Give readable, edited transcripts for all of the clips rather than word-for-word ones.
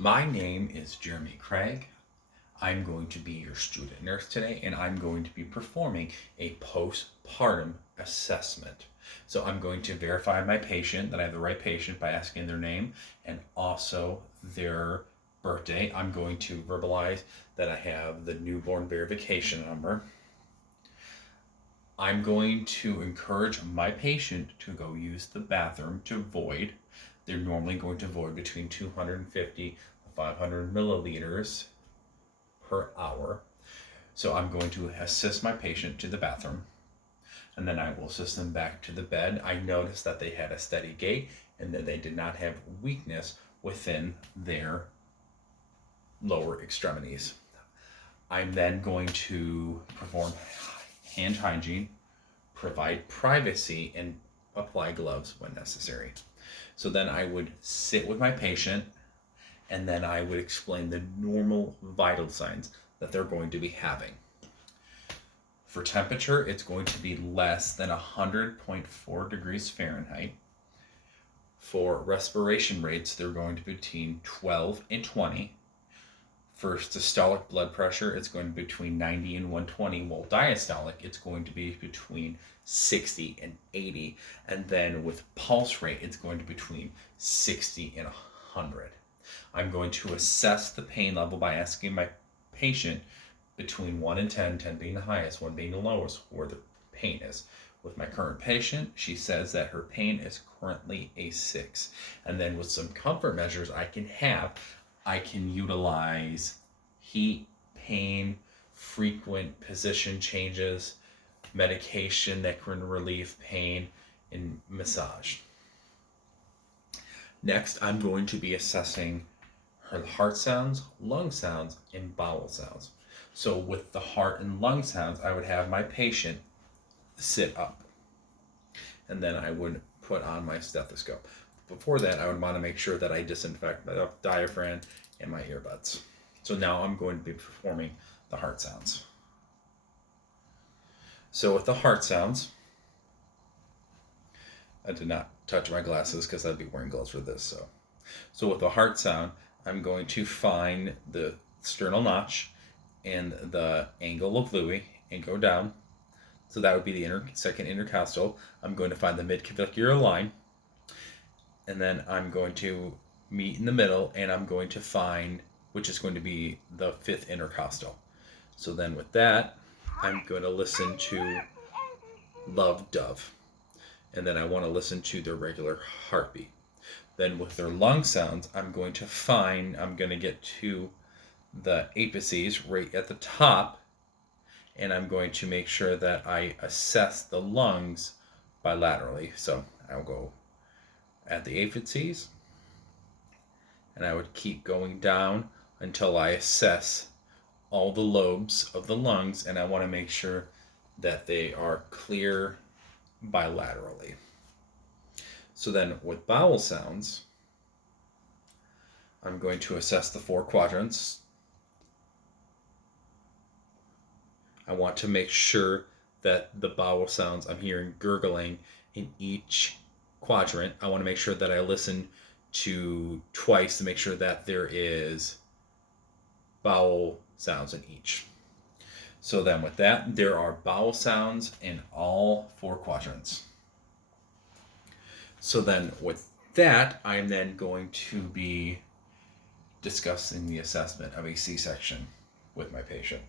My name is Jeremy Craig. I'm going to be your student nurse today, and I'm going to be performing a postpartum assessment. So I'm going to verify my patient, that I have the right patient, by asking their name and also their birthday. I'm going to verbalize that I have the newborn verification number. I'm going to encourage my patient to go use the bathroom to void. They're normally going to void between 250 to 500 milliliters per hour. So I'm going to assist my patient to the bathroom, and then I will assist them back to the bed. I noticed that they had a steady gait and that they did not have weakness within their lower extremities. I'm then going to perform hand hygiene, provide privacy, and apply gloves when necessary. So then I would sit with my patient, and then I would explain the normal vital signs that they're going to be having. For temperature, it's going to be less than 100.4 degrees Fahrenheit. For respiration rates, they're going to be between 12 and 20. For systolic blood pressure, it's going to be between 90 and 120, while diastolic, it's going to be between 60 and 80. And then with pulse rate, it's going to be between 60 and 100. I'm going to assess the pain level by asking my patient between 1 and 10, 10 being the highest, 1 being the lowest, where the pain is. With my current patient, she says that her pain is currently a 6. And then with some comfort measures I can utilize heat, pain, frequent position changes, medication that can relieve pain, and massage. Next, I'm going to be assessing her heart sounds, lung sounds, and bowel sounds. So with the heart and lung sounds, I would have my patient sit up, and then I would put on my stethoscope. Before that, I would want to make sure that I disinfect my diaphragm and my earbuds. So now I'm going to be performing the heart sounds. So with the heart sounds, I did not touch my glasses because I'd be wearing gloves for this. So with the heart sound, I'm going to find the sternal notch and the angle of Louis and go down. So that would be the second intercostal. I'm going to find the midclavicular line, and then I'm going to meet in the middle, and I'm going to find which is going to be the fifth intercostal. So then with that, I'm going to listen to Love Dove, and then I want to listen to their regular heartbeat. Then with their lung sounds, I'm going to get to the apices right at the top, and I'm going to make sure that I assess the lungs bilaterally. So I'll go at the apices, and I would keep going down until I assess all the lobes of the lungs, and I want to make sure that they are clear bilaterally. So then with bowel sounds, I'm going to assess the 4 quadrants. I want to make sure that the bowel sounds, I'm hearing gurgling in each quadrant. I want to make sure that I listen to twice to make sure that there is bowel sounds in each. So then with that, there are bowel sounds in all 4 quadrants. So then with that, I'm then going to be discussing the assessment of a C-section with my patient.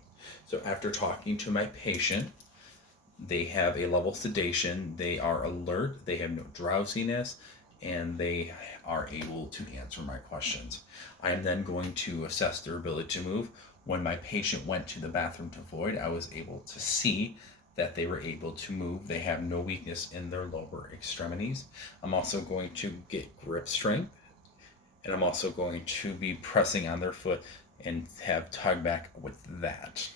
So after talking to my patient, they have a level of sedation, they are alert, they have no drowsiness, and they are able to answer my questions. I am then going to assess their ability to move. When my patient went to the bathroom to void, I was able to see that they were able to move. They have no weakness in their lower extremities. I'm also going to get grip strength, and I'm also going to be pressing on their foot and have tug back with that.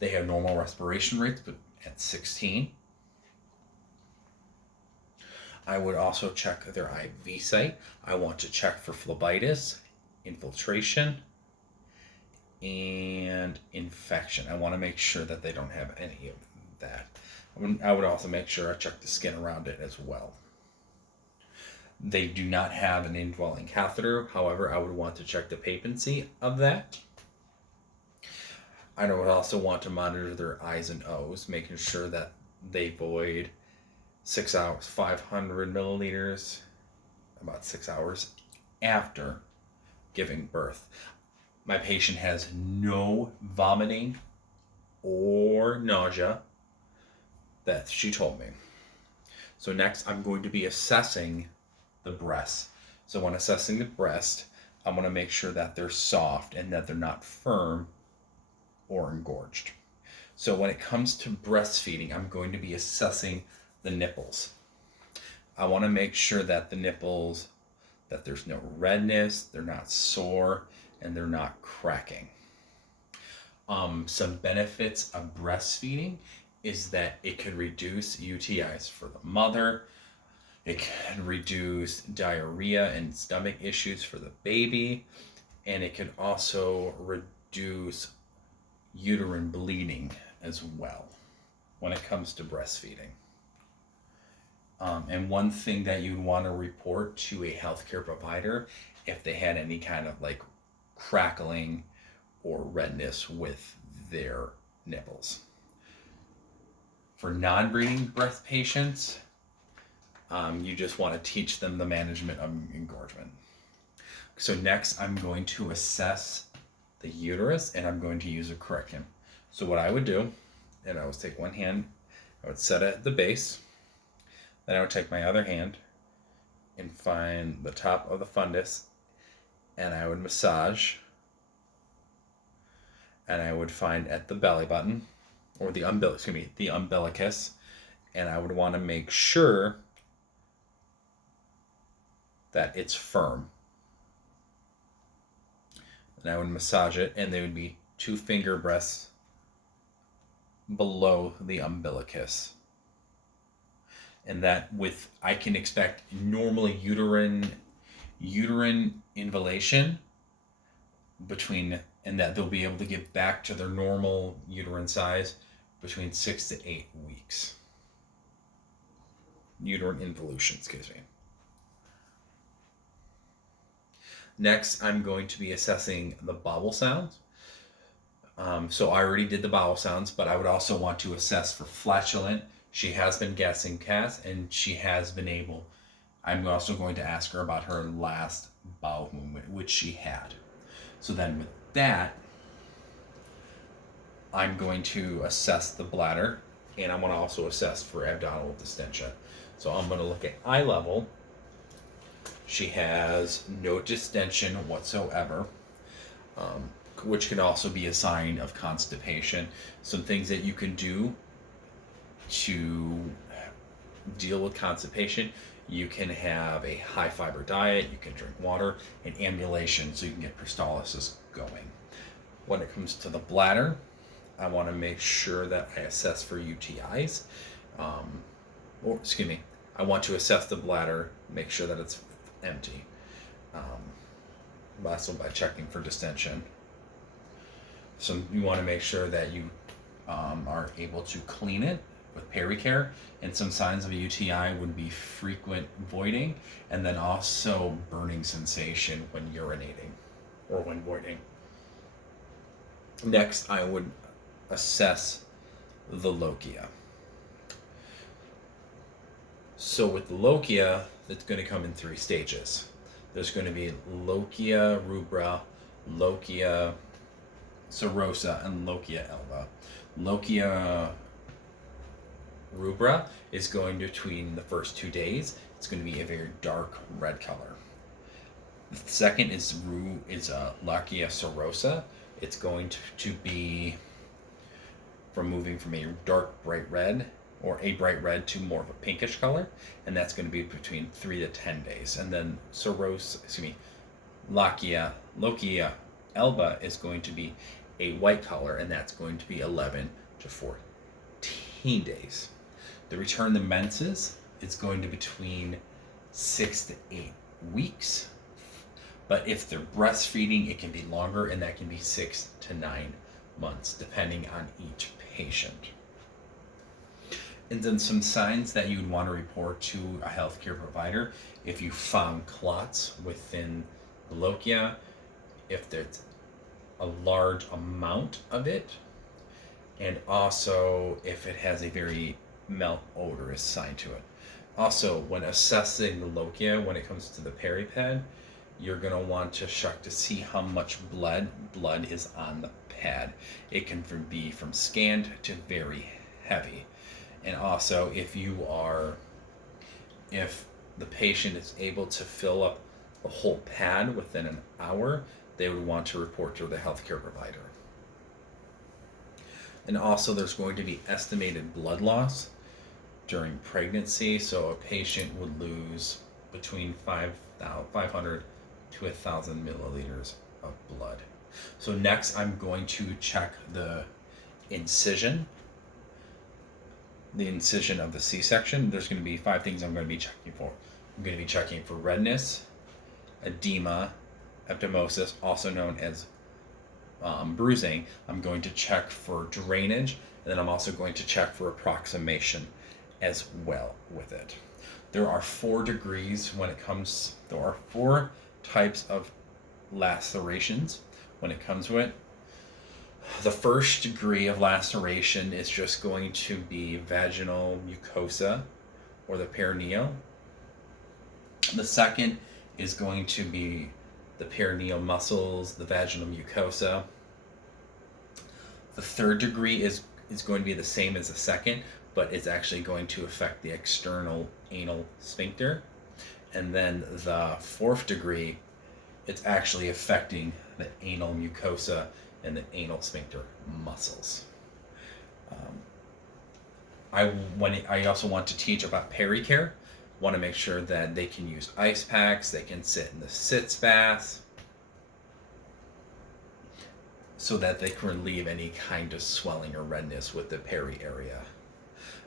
They have normal respiration rates, but at 16. I would also check their IV site. I want to check for phlebitis, infiltration, and infection. I want to make sure that they don't have any of that. I would also make sure I check the skin around it as well. They do not have an indwelling catheter. However, I would want to check the patency of that. I would also want to monitor their I's and O's, making sure that they void 6 hours, 500 milliliters, about 6 hours after giving birth. My patient has no vomiting or nausea that she told me. So next, I'm going to be assessing the breast. So when assessing the breast, I want to make sure that they're soft and that they're not firm or engorged. So when it comes to breastfeeding, I'm going to be assessing the nipples. I want to make sure that the nipples, that there's no redness, they're not sore, and they're not cracking. Some benefits of breastfeeding is that it can reduce UTIs for the mother. It can reduce diarrhea and stomach issues for the baby. And it can also reduce uterine bleeding as well when it comes to breastfeeding. And one thing that you'd want to report to a healthcare provider if they had any kind of like crackling or redness with their nipples. For non-breeding breast patients, you just want to teach them the management of engorgement. So next, I'm going to assess the uterus, and I'm going to use a correction. So what I would do, and I would take one hand, I would set it at the base, then I would take my other hand and find the top of the fundus, and I would massage, and I would find at the belly button, or the umbilicus, and I would want to make sure that it's firm. And I would massage it, and they would be 2 finger breaths below the umbilicus. And that I can expect normally uterine involution and that they'll be able to get back to their normal uterine size between 6 to 8 weeks. Uterine involution, excuse me. Next, I'm going to be assessing the bowel sounds. So I already did the bowel sounds, but I would also want to assess for flatulent. She has been gassing Cass, and she has been able. I'm also going to ask her about her last bowel movement, which she had. So then with that, I'm going to assess the bladder, and I'm going to also assess for abdominal distension. So I'm going to look at eye level. She has no distension whatsoever, which can also be a sign of constipation. Some things that you can do to deal with constipation: you can have a high fiber diet, you can drink water, and ambulation so you can get peristalsis going. When it comes to the bladder, I want to make sure that I assess for UTIs. I want to assess the bladder, make sure that it's empty. Also by checking for distension. So you want to make sure that you are able to clean it with pericare, and some signs of a UTI would be frequent voiding, and then also burning sensation when urinating or when voiding. Next, I would assess the lochia. So with the lochia, it's going to come in 3 stages. There's going to be lochia rubra, lochia serosa, and lochia alba. Lochia rubra is going between the first 2 days. It's going to be a very dark red color. The second is lochia serosa. It's going to be moving from a dark bright red or a bright red to more of a pinkish color, and that's going to be between 3 to 10 days. And then lochia alba is going to be a white color, and that's going to be 11 to 14 days. The return to menses is going to be between 6 to 8 weeks. But if they're breastfeeding, it can be longer, and that can be 6 to 9 months, depending on each patient. And then some signs that you'd want to report to a healthcare provider: if you found clots within the lochia, if there's a large amount of it, and also if it has a very malodorous sign to it. Also, when assessing the lochia, when it comes to the periped, you're going to want to check to see how much blood is on the pad. It can be from scant to very heavy. And also, if the patient is able to fill up the whole pad within an hour, they would want to report to the healthcare provider. And also, there's going to be estimated blood loss during pregnancy. So a patient would lose between 500 to 1,000 milliliters of blood. So next, I'm going to check the incision. The incision of the C-section. There's going to be 5 things I'm going to be checking for. I'm going to be checking for redness, edema, epidermolysis, also known as bruising. I'm going to check for drainage, and then I'm also going to check for approximation as well with it. There are 4 degrees when it comes. There are 4 types of lacerations when it comes to it. The first degree of laceration is just going to be vaginal mucosa or the perineal. The second is going to be the perineal muscles, the vaginal mucosa. The third degree is going to be the same as the second, but it's actually going to affect the external anal sphincter. And then the fourth degree, it's actually affecting the anal mucosa and the anal sphincter muscles. I also want to teach about pericare. Want to make sure that they can use ice packs, they can sit in the sitz bath, so that they can relieve any kind of swelling or redness with the peri area.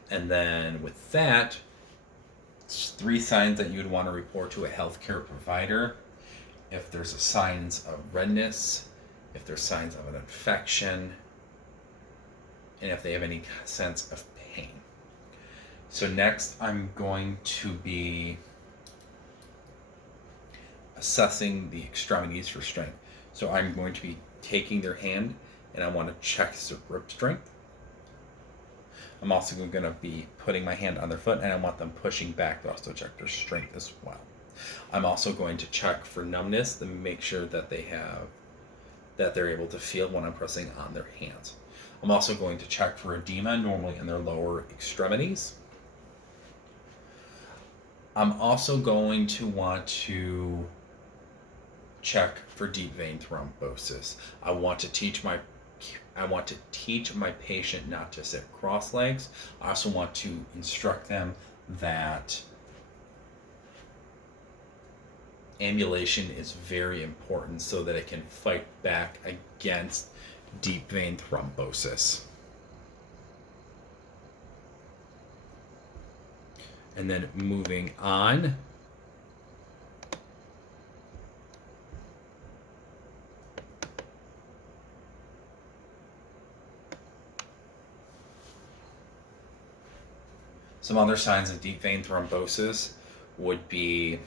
And then with that, 3 signs that you would want to report to a healthcare provider: if there's signs of redness, if there's signs of an infection, and if they have any sense of pain. So next, I'm going to be assessing the extremities for strength. So I'm going to be taking their hand, and I want to check their grip strength. I'm also going to be putting my hand on their foot, and I want them pushing back to also check their strength as well. I'm also going to check for numbness to make sure that they're able to feel when I'm pressing on their hands. I'm also going to check for edema, normally in their lower extremities. I'm also going to want to check for deep vein thrombosis. I want to teach my patient not to sit cross legs. I also want to instruct them that ambulation is very important so that it can fight back against deep vein thrombosis. And then moving on, some other signs of deep vein thrombosis would be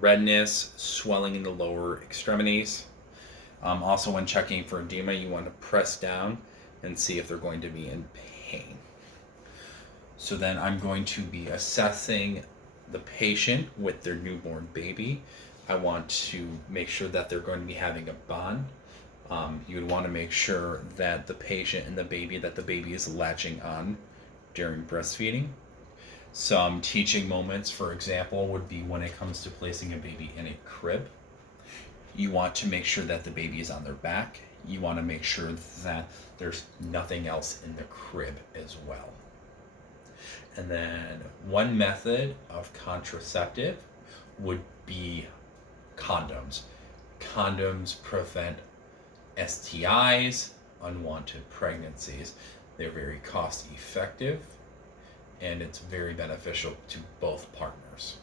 redness, swelling in the lower extremities. Also, when checking for edema, you want to press down and see if they're going to be in pain. So then I'm going to be assessing the patient with their newborn baby. I want to make sure that they're going to be having a bond. You would want to make sure that the patient and the baby is latching on during breastfeeding. Some teaching moments, for example, would be when it comes to placing a baby in a crib. You want to make sure that the baby is on their back. You want to make sure that there's nothing else in the crib as well. And then one method of contraceptive would be condoms. Condoms prevent STIs, unwanted pregnancies. They're very cost effective, and it's very beneficial to both partners.